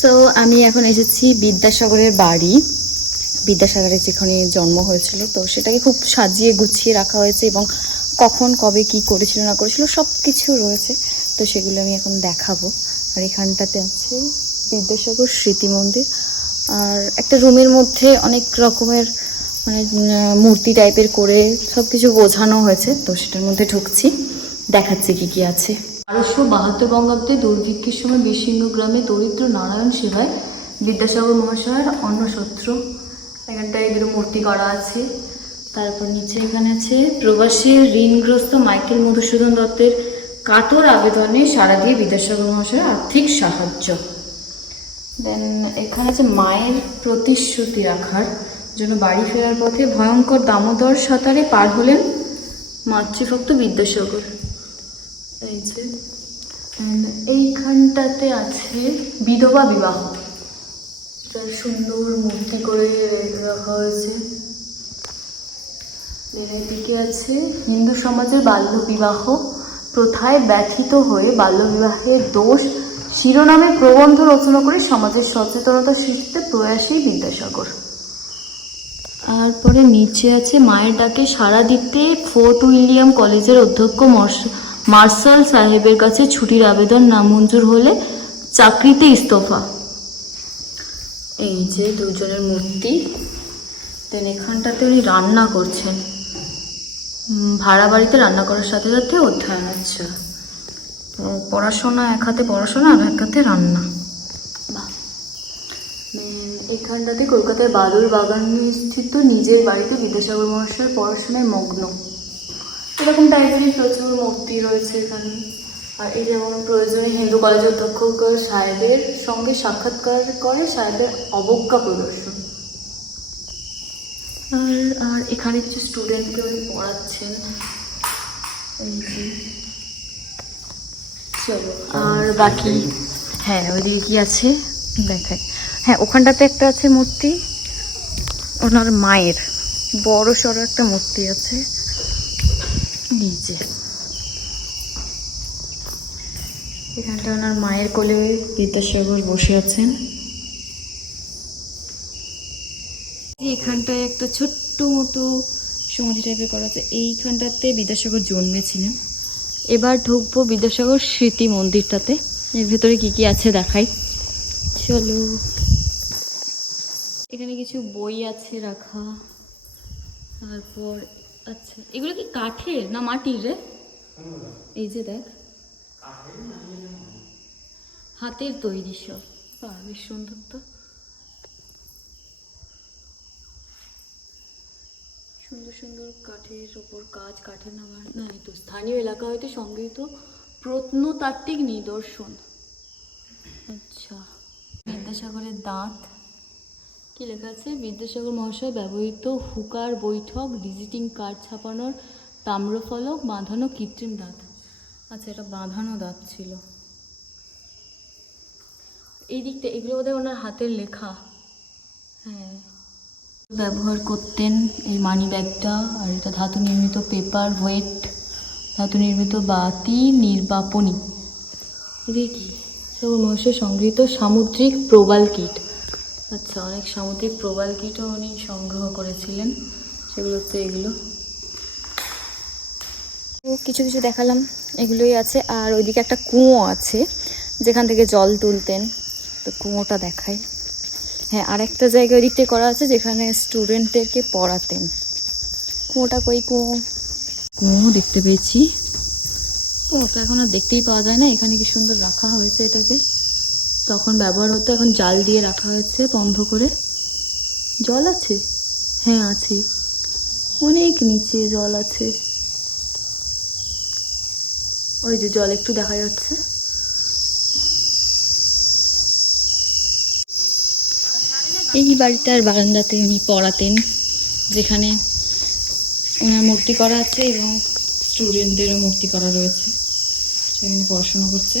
So আমি এখন এসেছি বিদ্যাসাগরের বাড়ি। বিদ্যাসাগরের যেখানে জন্ম হয়েছিল, তো সেটাকে খুব সাজিয়ে গুছিয়ে রাখা হয়েছে এবং কখন, কবে, কি করেছিল, না করেছিল সব কিছু রয়েছে। তো সেগুলো আমি এখন দেখাবো। আর এখানটাতে আছে বিদ্যাসাগর স্মৃতি মন্দির। আর একটা রুমের মধ্যে অনেক রকমের মানে মূর্তি টাইপের করে সব কিছু বোঝানো হয়েছে, তো সেটার মধ্যে ঢুকছি। দেখাচ্ছি কি কি আছে। বারোশো বাহাত্তর বঙ্গাব্দে দুর্ভিক্ষের সময় বিশৃঙ্গ গ্রামে দরিদ্র নারায়ণ সেবায় বিদ্যাসাগর মহাশয়ের অন্নসত্র এখানটায় এগুলো মূর্তি করা আছে। তারপর নিচে এখানে আছে, প্রবাসী ঋণগ্রস্ত মাইকেল মধুসূদন দত্তের কাতর আবেদনে সাড়া দিয়ে বিদ্যাসাগর মহাশয়ের আর্থিক সাহায্য। দেন এখানে আছে মায়ের প্রতিশ্রুতি রাখার জন্য বাড়ি ফেরার পথে ভয়ঙ্কর দামোদর সাঁতারে পার হলেন মাতৃভক্ত বিদ্যাসাগর। এই এইখানটাতে আছে বিধবা বিবাহ। এটা সুন্দর মূর্তি করে রাখা হয়েছে। এদিকে আছে হিন্দু সমাজের বাল্যবিবাহ প্রথায় ব্যথিত হয়ে বাল্যবিবাহের দোষ শিরোনামে প্রবন্ধ রচনা করে সমাজের সচেতনতা সৃষ্টিতে প্রয়াসী বিদ্যাসাগর। তারপরে নিচে আছে মায়ের ডাকে সাড়া দিতে ফোর্ট উইলিয়াম কলেজের অধ্যক্ষ মর্স- মার্শাল সাহেবের কাছে ছুটির আবেদন নামঞ্জুর হলে চাকরিতে ইস্তফা। এই যে দুজনের মূর্তি, দেন এখানটাতে উনি রান্না করছেন। ভাড়া বাড়িতে রান্না করার সাথে সাথে অধ্যয়ন আচ্ছা তো পড়াশোনা এক হাতে পড়াশোনা, আর এক হাতে রান্না। এখানটাতে কলকাতার বাদুর বাগান স্থিত নিজের বাড়িতে বিদ্যাসাগর মহাশয়ের পড়াশোনায় মগ্ন। এরকম টাইপেরই প্রচুর মূর্তি রয়েছে এখানে। আর এই যেমন প্রয়োজনে হিন্দু কলেজ অধ্যক্ষ সাহেবের সঙ্গে সাক্ষাৎকার করে সাহেবের অবজ্ঞা প্রদর্শন। আর আর এখানে কিছু স্টুডেন্টকে উনি পড়াচ্ছেন। চলো আর বাকি হ্যাঁ ওইদিকে কি আছে? দেখায় হ্যাঁ ওখানটাতে একটা আছে মূর্তি। ওনার মায়ের। বড় সড়ো একটা মূর্তি আছে। নিচে এখানটা ওনার মায়ের কোলে বিদ্যাসাগর বসে আছেন। এখানটায় একটা ছোট্ট মতো সমাধি টাইপের করা আছে। এইখানটাতে বিদ্যাসাগর জন্মেছিলেন। এবার ঢুকবো বিদ্যাসাগর স্মৃতি মন্দিরটাতে। এর ভেতরে কি কি আছে দেখাই। চলো। এখানে কিছু বই আছে রাখা। তারপর আচ্ছা এগুলো কি কাঠের না মাটির রে? এই যে দেখ। হাতের তৈরি সব। বাহ, বেশ সুন্দর তো। সুন্দর সুন্দর কাঠের ওপর কাজ কাঠের নামার না তো স্থানীয় এলাকা হয়তো সংগৃহীত প্রত্নতাত্ত্বিক নিদর্শন। আচ্ছা। বিদ্যাসাগরের দাঁত। কি লেখা আছে? বিদ্যাসাগর মহাশয় ব্যবহৃত হুকার বৈঠক ভিজিটিং কার্ড ছাপানোর তাম্রফলক, বাঁধানো কৃত্রিম দাঁত। আচ্ছা এটা বাঁধানো দাঁত ছিল। এই দিকটা, এগুলো বোধহয় ওনার হাতের লেখা। হ্যাঁ। ব্যবহার করতেন এই মানি ব্যাগটা, আর এটা ধাতু নির্মিত পেপার, ওয়েট ধাতু নির্মিত বাতি, নির্বাপনী। এটা কি সব মহাশয় সংগৃহীত সামুদ্রিক প্রবাল কিট। আচ্ছা অনেক সামুদ্রিক প্রবাল কিটও উনি সংগ্রহ করেছিলেন। সেগুলো হচ্ছে এগুলো। কিছু কিছু দেখালাম, এগুলোই আছে। আর ওইদিকে একটা কুয়ো আছে, যেখান থেকে জল তুলতেন। তো কুঁয়োটা দেখাই। হ্যাঁ আর একটা জায়গা ওই দিকটায় করা আছে, যেখানে স্টুডেন্টদেরকে পড়াতেন। কুয়োটা কই কুঁয়ো? কুঁয়ো দেখতে পেয়েছি। তো এখন আর দেখতেই পাওয়া যায় না, এখানে কি সুন্দর রাখা হয়েছে এটাকে। তখন ব্যবহার হতো, এখন জাল দিয়ে রাখা হয়েছে বন্ধ করে। জল আছে? হ্যাঁ আছে। অনেক নিচে জল আছে। ওই যে জল একটু দেখা যাচ্ছে। এই বাড়িটার বারান্দাতে উনি পড়াতেন, যেখানে ওনার মূর্তি করা আছে এবং স্টুডেন্টদেরও মূর্তি করা রয়েছে। সেখানে পড়াশোনা করছে।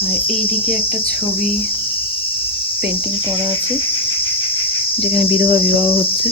আর এইদিকে একটা ছবি পেন্টিং করা আছে যেখানে বিধবা বিবাহ হচ্ছে।